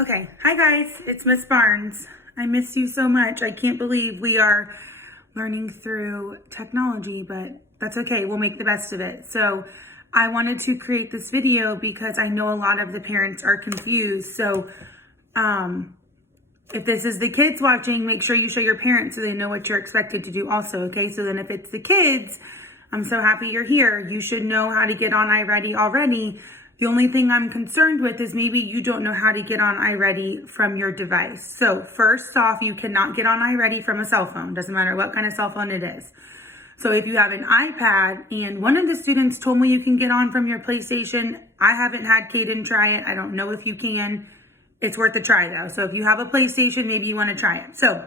Okay, hi guys, it's Miss Barnes. I miss you so much. I can't believe we are learning through technology, but that's okay. We'll make the best of it. So I wanted to create this video because I know a lot of the parents are confused. So if this is the kids watching, make sure you show your parents so they know what you're expected to do also, okay? So then if it's the kids, I'm so happy you're here. You should know how to get on iReady already. The only thing I'm concerned with is maybe you don't know how to get on iReady from your device. So first off, you cannot get on iReady from a cell phone. Doesn't matter what kind of cell phone it is. So if you have an iPad, and one of the students told me you can get on from your PlayStation. I haven't had Kaden try it. I don't know if you can. It's worth a try though. So if you have a PlayStation, maybe you want to try it. So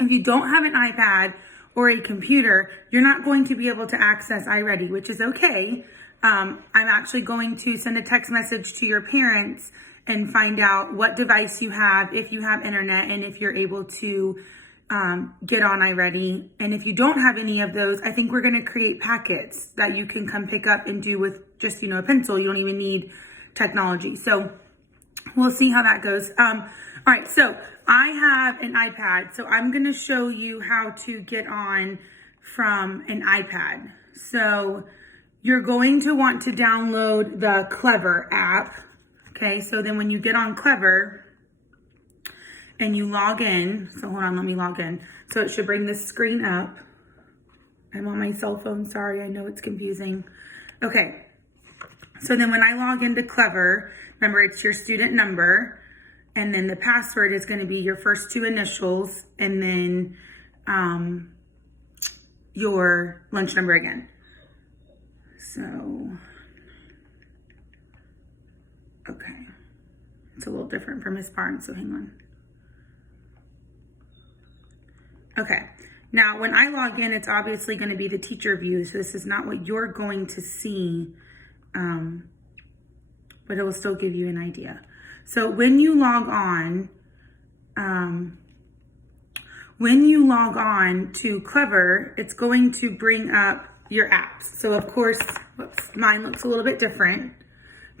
if you don't have an iPad or a computer, you're not going to be able to access iReady, which is okay. I'm actually going to send a text message to your parents and find out what device you have, if you have internet, and if you're able to get on iReady. And if you don't have any of those, I think we're going to create packets that you can come pick up and do with just, a pencil. You don't even need technology. So we'll see how that goes. All right, so I have an iPad. So I'm going to show you how to get on from an iPad. So you're going to want to download the Clever app. Okay, so then when you get on Clever and you log in, so hold on, let me log in. So it should bring this screen up. I'm on my cell phone, sorry, I know it's confusing. Okay, so then when I log into Clever, remember it's your student number, and then the password is gonna be your first two initials, and then your lunch number again. So, okay, it's a little different for Miss Barnes, so hang on. Okay, now when I log in, it's obviously going to be the teacher view, so this is not what you're going to see, but it will still give you an idea. So when you log on to Clever, it's going to bring up your apps. So of course, whoops, mine looks a little bit different,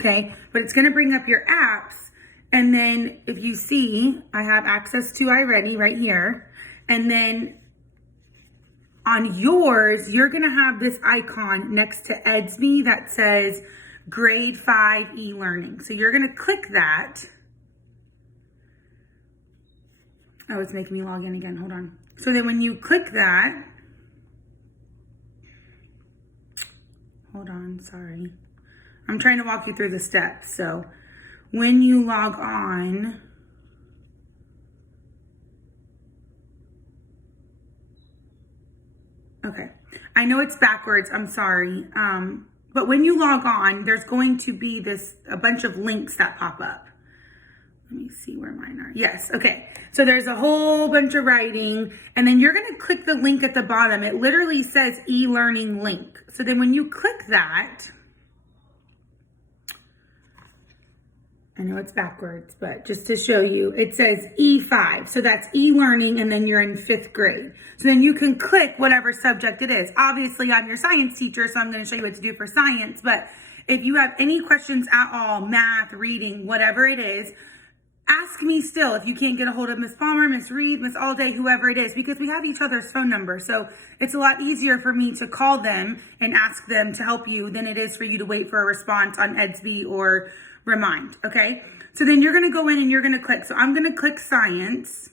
okay? But it's gonna bring up your apps, and then if you see, I have access to iReady right here, and then on yours, you're gonna have this icon next to Edsby that says Grade 5 e-learning. So you're gonna click that. Oh, it's making me log in again, hold on. So then when you click that, hold on, sorry. I'm trying to walk you through the steps. So when you log on, okay, I know it's backwards, I'm sorry. But when you log on, there's going to be a bunch of links that pop up. Let me see where mine are. Yes, okay. So there's a whole bunch of writing, and then you're gonna click the link at the bottom. It literally says e-learning link. So then when you click that, I know it's backwards, but just to show you, it says E5. So that's e-learning, and then you're in 5th grade. So then you can click whatever subject it is. Obviously, I'm your science teacher, so I'm gonna show you what to do for science, but if you have any questions at all, math, reading, whatever it is, ask me still if you can't get a hold of Miss Palmer, Miss Reed, Miss Allday, whoever it is, because we have each other's phone number. So it's a lot easier for me to call them and ask them to help you than it is for you to wait for a response on Edsby or Remind, okay? So then you're gonna go in and you're gonna click. So I'm gonna click science.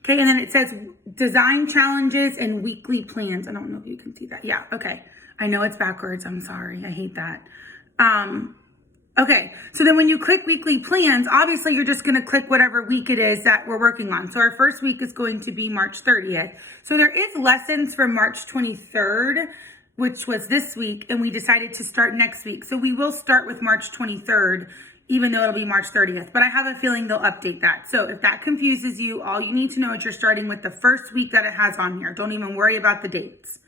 Okay, and then it says design challenges and weekly plans. I don't know if you can see that. Yeah, okay. I know it's backwards, I'm sorry, I hate that. Okay, so then when you click weekly plans, obviously you're just gonna click whatever week it is that we're working on. So our first week is going to be March 30th. So there is lessons for March 23rd, which was this week, and we decided to start next week. So we will start with March 23rd, even though it'll be March 30th, but I have a feeling they'll update that. So if that confuses you, all you need to know is you're starting with the first week that it has on here. Don't even worry about the dates,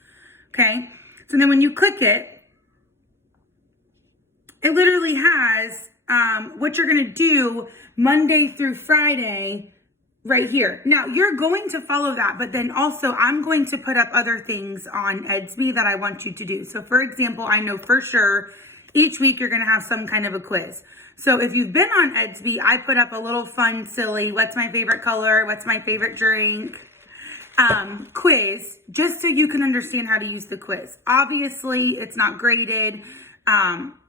okay? So then when you click it, it literally has what you're gonna do Monday through Friday right here. Now you're going to follow that, but then also I'm going to put up other things on Edsby that I want you to do. So for example, I know for sure Each week you're going to have some kind of a quiz. So if you've been on Edsby, I put up a little fun, silly, what's my favorite color, what's my favorite drink, quiz, just so you can understand how to use the quiz. Obviously, it's not graded.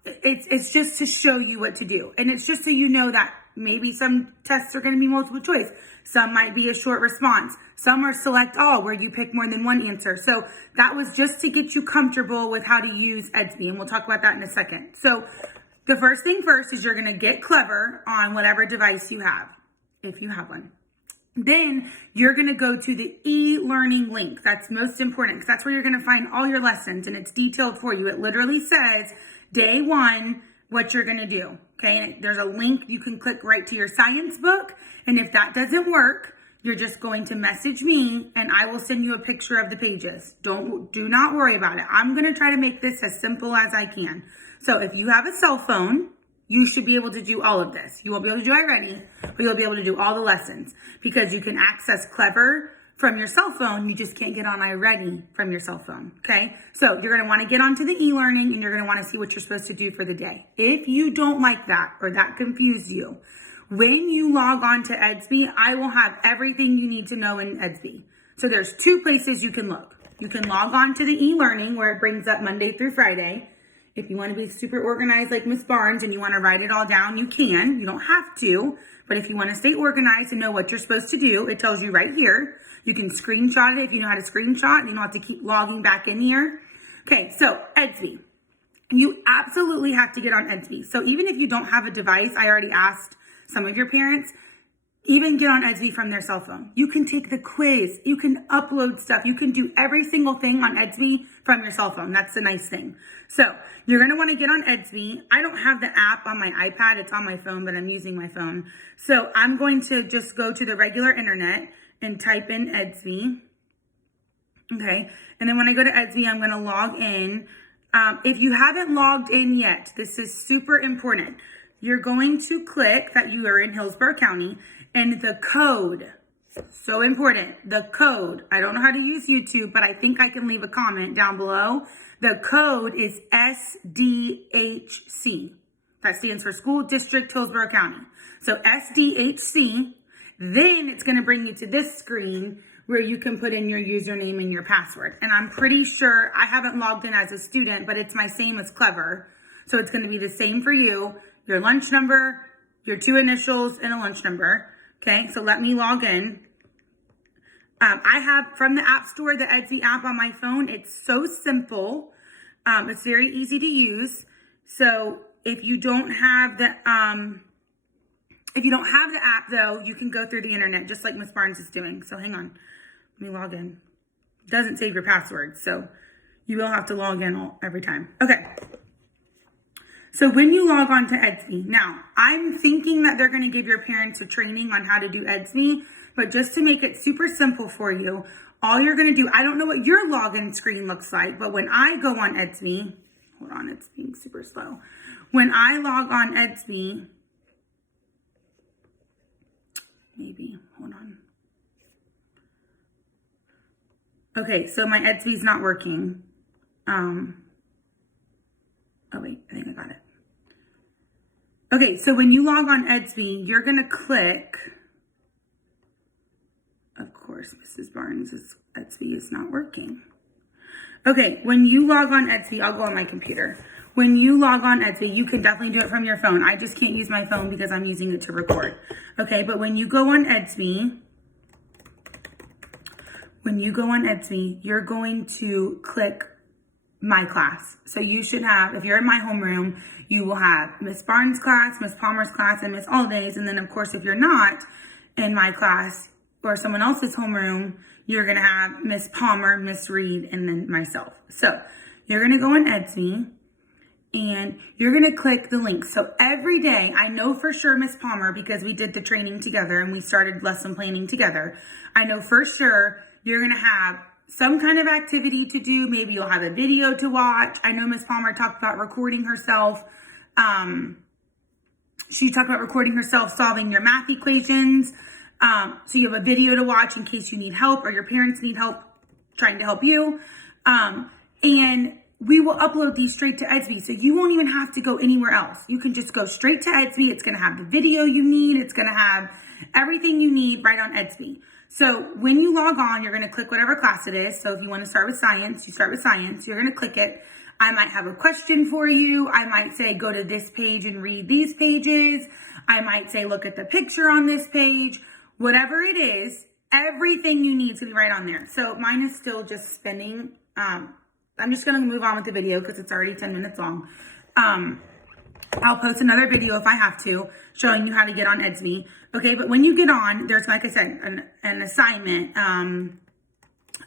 It's just to show you what to do. And it's just so you know that maybe some tests are going to be multiple choice. Some might be a short response. Some are select all, where you pick more than one answer. So that was just to get you comfortable with how to use Edsby, and we'll talk about that in a second. So the first thing first is you're going to get Clever on whatever device you have, if you have one. Then you're going to go to the e-learning link. That's most important, because that's where you're going to find all your lessons, and it's detailed for you. It literally says day 1 what you're going to do. Okay, and there's a link you can click right to your science book. And if that doesn't work, you're just going to message me and I will send you a picture of the pages. Do not worry about it. I'm going to try to make this as simple as I can. So if you have a cell phone, you should be able to do all of this. You won't be able to do iReady, but you'll be able to do all the lessons, because you can access Clever from your cell phone. You just can't get on iReady from your cell phone. Okay, so you're going to want to get onto the e-learning, and you're going to want to see what you're supposed to do for the day. If you don't like that, or that confused you, when you log on to Edsby, I will have everything you need to know in Edsby. So there's 2 places you can look. You can log on to the e-learning, where it brings up Monday through Friday. If you want to be super organized like Miss Barnes and you want to write it all down, you can. You don't have to. But if you want to stay organized and know what you're supposed to do, it tells you right here. You can screenshot it if you know how to screenshot, and you don't have to keep logging back in here. Okay, so Edsby. You absolutely have to get on Edsby. So even if you don't have a device, I already asked some of your parents, even get on Edsby from their cell phone. You can take the quiz. You can upload stuff. You can do every single thing on Edsby from your cell phone. That's the nice thing. So you're going to want to get on Edsby. I don't have the app on my iPad. It's on my phone, but I'm using my phone. So I'm going to just go to the regular internet and type in Edsby. Okay. And then when I go to Edsby, I'm going to log in. If you haven't logged in yet, this is super important. You're going to click that you are in Hillsborough County, and the code, so important, the code, I don't know how to use YouTube, but I think I can leave a comment down below. The code is SDHC. That stands for School District Hillsborough County. So SDHC, then it's going to bring you to this screen where you can put in your username and your password. And I'm pretty sure, I haven't logged in as a student, but it's my same as Clever. So it's going to be the same for you. Your lunch number, your 2 initials, and a lunch number. Okay, so let me log in. I have from the App Store, the Edsby app on my phone. It's so simple. It's very easy to use. So if you don't have the app though, you can go through the internet just like Miss Barnes is doing. So hang on, let me log in. It doesn't save your password, so you will have to log in every time. Okay. So when you log on to Edsby, now I'm thinking that they're going to give your parents a training on how to do Edsby, but just to make it super simple for you, all you're going to do, I don't know what your login screen looks like, but when I go on Edsby, hold on, it's being super slow. When I log on Edsby, maybe, hold on. Okay, so my Edsby's not working. Oh wait, I think I got it. Okay, so when you log on Edsby, you're going to click, of course, Mrs. Barnes' Edsby is not working. Okay, when you log on Edsby, I'll go on my computer. When you log on Edsby, you can definitely do it from your phone. I just can't use my phone because I'm using it to record. Okay, but when you go on Edsby, you're going to click My Class. So you should have, if you're in my homeroom, you will have Miss Barnes' class, Miss Palmer's class, and Miss Alday's. And then, of course, if you're not in my class or someone else's homeroom, you're going to have Miss Palmer, Miss Reed, and then myself. So you're going to go on Edsby, and you're going to click the link. So every day, I know for sure Miss Palmer, because we did the training together and we started lesson planning together, I know for sure you're going to have some kind of activity to do. Maybe you'll have a video to watch. I know Miss Palmer talked about recording herself. She talked about recording herself solving your math equations. So you have a video to watch in case you need help or your parents need help trying to help you. And we will upload these straight to Edsby. So you won't even have to go anywhere else. You can just go straight to Edsby. It's going to have the video you need. It's going to have everything you need right on Edsby. So when you log on, you're going to click whatever class it is. So if you want to start with science, you start with science. You're going to click it. I might have a question for you. I might say, go to this page and read these pages. I might say, look at the picture on this page. Whatever it is, everything you need to be right on there. So mine is still just spinning. I'm just going to move on with the video because it's already 10 minutes long. I'll post another video if I have to, showing you how to get on Edsby. Okay, but when you get on, there's, like I said, an assignment.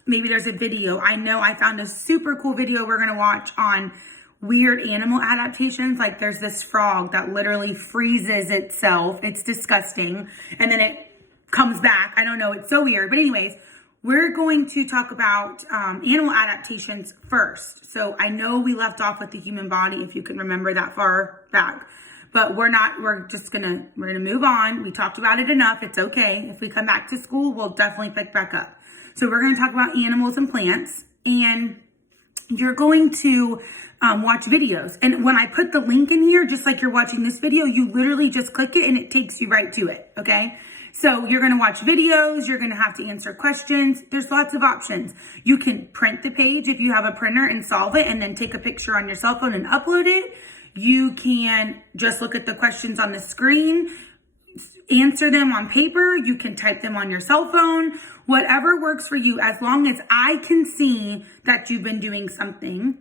Maybe there's a video. I know I found a super cool video we're going to watch on weird animal adaptations. Like there's this frog that literally freezes itself. It's disgusting. And then it comes back. I don't know. It's so weird. But anyways, we're going to talk about animal adaptations first. So I know we left off with the human body, if you can remember that far back, but we're gonna move on. We talked about it enough. It's okay. If we come back to school, we'll definitely pick back up. So we're going to talk about animals and plants, and you're going to watch videos. And when I put the link in here, just like you're watching this video, you literally just click it and it takes you right to it. Okay. So you're going to watch videos, you're going to have to answer questions. There's lots of options. You can print the page if you have a printer and solve it and then take a picture on your cell phone and upload it. You can just look at the questions on the screen, answer them on paper. You can type them on your cell phone, whatever works for you, as long as I can see that you've been doing something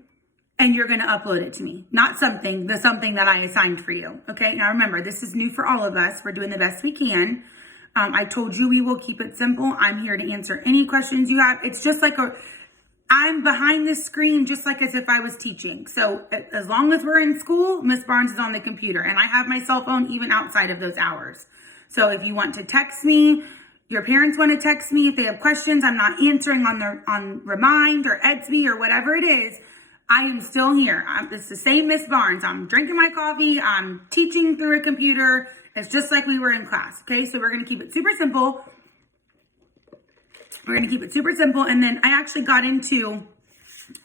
and you're going to upload it to me. Not something that I assigned for you. Okay. Now remember, this is new for all of us. We're doing the best we can. I told you we will keep it simple. I'm here to answer any questions you have. It's just like I'm behind the screen just like as if I was teaching. So as long as we're in school, Miss Barnes is on the computer and I have my cell phone even outside of those hours. So if you want to text me, your parents want to text me, if they have questions, I'm not answering on Remind or Edsby or whatever it is, I am still here. It's the same Miss Barnes. I'm drinking my coffee. I'm teaching through a computer. It's just like we were in class. Okay, so we're going to keep it super simple. And then I actually got into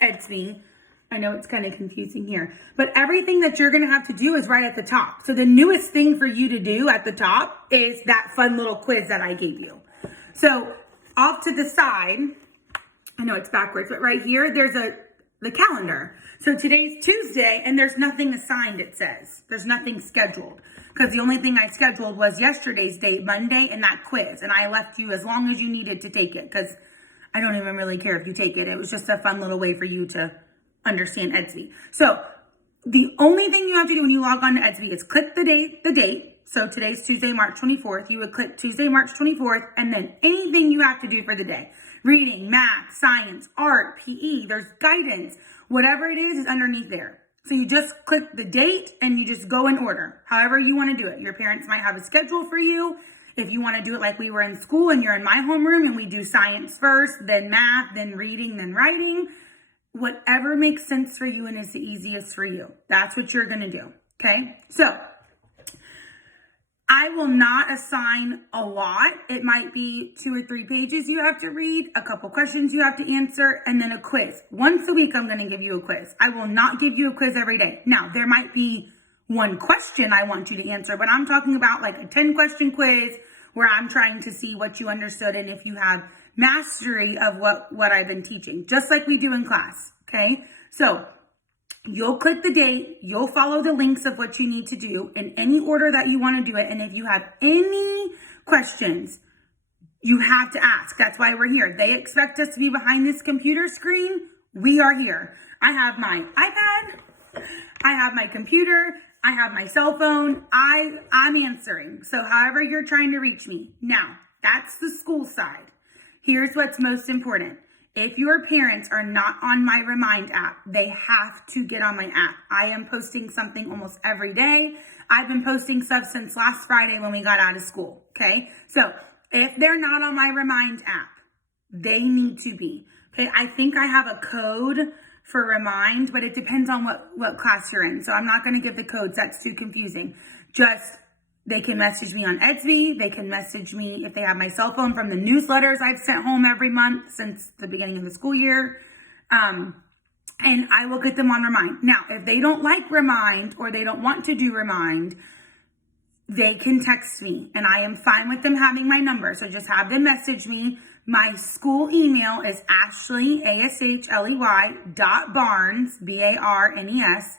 Edsby. I know it's kind of confusing here, but everything that you're going to have to do is right at the top. So the newest thing for you to do at the top is that fun little quiz that I gave you. So off to the side, I know it's backwards, but right here, there's the calendar. So today's Tuesday and there's nothing assigned, it says. There's nothing scheduled because the only thing I scheduled was yesterday's date, Monday, and that quiz. And I left you as long as you needed to take it because I don't even really care if you take it. It was just a fun little way for you to understand Edsby. So the only thing you have to do when you log on to Edsby is click the date. So today's Tuesday, March 24th. You would click Tuesday, March 24th, and then anything you have to do for the day. Reading, math, science, art, PE, there's guidance. Whatever it is underneath there. So you just click the date and you just go in order, however you want to do it. Your parents might have a schedule for you. If you want to do it like we were in school and you're in my homeroom and we do science first, then math, then reading, then writing, whatever makes sense for you and is the easiest for you. That's what you're going to do. Okay. So I will not assign a lot. It might be 2 or 3 pages you have to read, a couple questions you have to answer, and then a quiz. Once a week, I'm going to give you a quiz. I will not give you a quiz every day. Now, there might be one question I want you to answer, but I'm talking about like a 10-question quiz where I'm trying to see what you understood and if you have mastery of what I've been teaching, just like we do in class. Okay. So you'll click the date, you'll follow the links of what you need to do in any order that you want to do it. And if you have any questions, you have to ask. That's why we're here. They expect us to be behind this computer screen. We are here. I have my iPad, I have my computer, I have my cell phone. I'm answering. So however you're trying to reach me. Now, that's the school side. Here's what's most important. If your parents are not on my Remind app, they have to get on my app. I am posting something almost every day. I've been posting stuff since last Friday when we got out of school. Okay. So if they're not on my Remind app, they need to be. Okay. I think I have a code for Remind, but it depends on what class you're in. So I'm not going to give the codes. That's too confusing. They can message me on Edsby. They can message me if they have my cell phone from the newsletters I've sent home every month since the beginning of the school year. and I will get them on Remind. Now, if they don't like Remind or they don't want to do Remind, they can text me, and I am fine with them having my number. So just have them message me. My school email is Ashley, ASHLEY.Barnes, BARNES,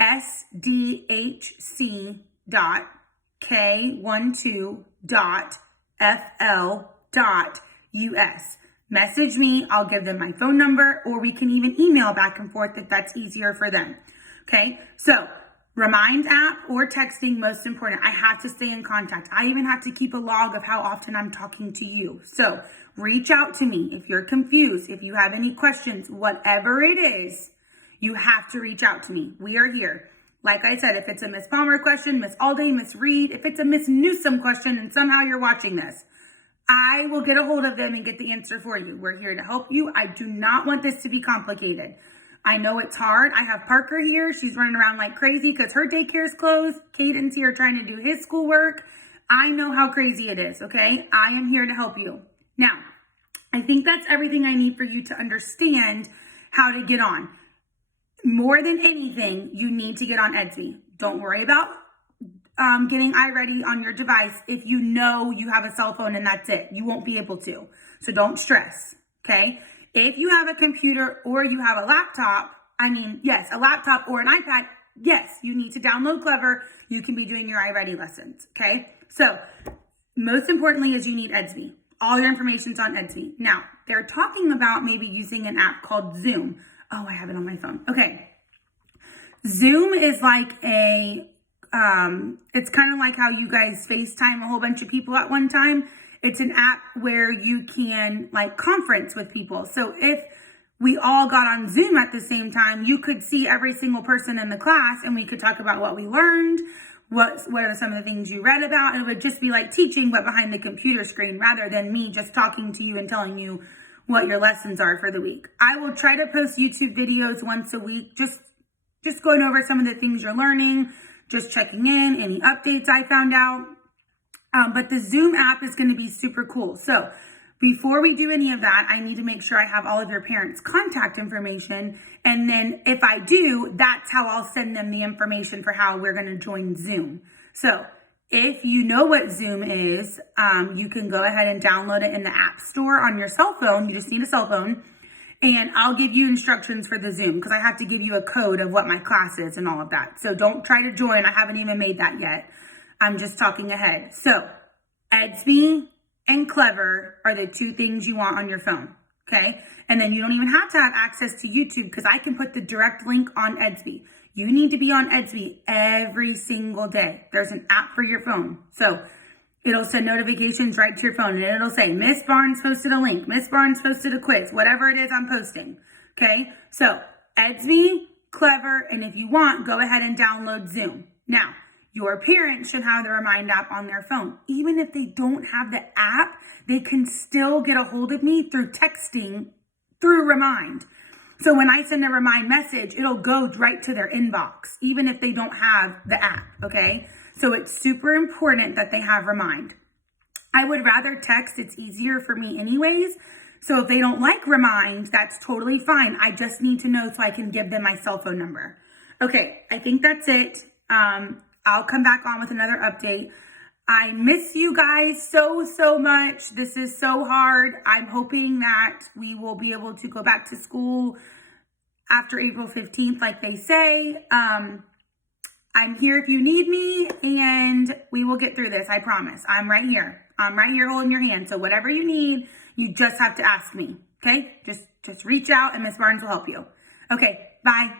@SDHC.K12.FL.US. Message me. I'll give them my phone number, or we can even email back and forth if that's easier for them. Okay, so Remind app or texting, most important. I have to stay in contact. I even have to keep a log of how often I'm talking to you. So reach out to me if you're confused, if you have any questions, whatever it is, you have to reach out to me. We are here. Like I said, if it's a Miss Palmer question, Miss Alday, Miss Reed, if it's a Miss Newsome question and somehow you're watching this, I will get a hold of them and get the answer for you. We're here to help you. I do not want this to be complicated. I know it's hard. I have Parker here. She's running around like crazy because her daycare is closed. Caden's here trying to do his schoolwork. I know how crazy it is, okay? I am here to help you. Now, I think that's everything I need for you to understand how to get on. More than anything, you need to get on Edsby. Don't worry about getting iReady on your device if you know you have a cell phone and that's it. You won't be able to. So don't stress, okay? If you have a computer or you have a laptop, yes, a laptop or an iPad, yes, you need to download Clever. You can be doing your iReady lessons, okay? So most importantly is you need Edsby. All your information's on Edsby. Now, they're talking about maybe using an app called Zoom. Oh, I have it on my phone. Okay. Zoom is like it's kind of like how you guys FaceTime a whole bunch of people at one time. It's an app where you can like conference with people. So if we all got on Zoom at the same time, you could see every single person in the class and we could talk about what we learned, what are some of the things you read about. It would just be like teaching, but behind the computer screen rather than me just talking to you and telling you what your lessons are for the week. I will try to post YouTube videos once a week, just going over some of the things you're learning, just checking in, any updates I found out. But the Zoom app is going to be super cool. So before we do any of that, I need to make sure I have all of your parents' contact information. And then if I do, that's how I'll send them the information for how we're going to join Zoom. So if you know what Zoom is, you can go ahead and download it in the App Store on your cell phone. You just need a cell phone. And I'll give you instructions for the Zoom because I have to give you a code of what my class is and all of that. So don't try to join. I haven't even made that yet. I'm just talking ahead. So Edsby and Clever are the two things you want on your phone, okay? And then you don't even have to have access to YouTube because I can put the direct link on Edsby. You need to be on Edsby every single day. There's an app for your phone. So it'll send notifications right to your phone and it'll say, Miss Barnes posted a link, Miss Barnes posted a quiz, whatever it is I'm posting, okay? So Edsby, Clever, and if you want, go ahead and download Zoom. Now, your parents should have the Remind app on their phone. Even if they don't have the app, they can still get a hold of me through texting through Remind. So when I send a Remind message, it'll go right to their inbox, even if they don't have the app, okay? So it's super important that they have Remind. I would rather text. It's easier for me anyways. So if they don't like Remind, that's totally fine. I just need to know so I can give them my cell phone number. Okay, I think that's it. I'll come back on with another update. I miss you guys so much. This is so hard. I'm hoping that we will be able to go back to school after April 15th, like they say. I'm here if you need me, and we will get through this. I promise. I'm right here. I'm right here holding your hand. So whatever you need, you just have to ask me. Okay? Just reach out and Miss Barnes will help you. Okay, bye.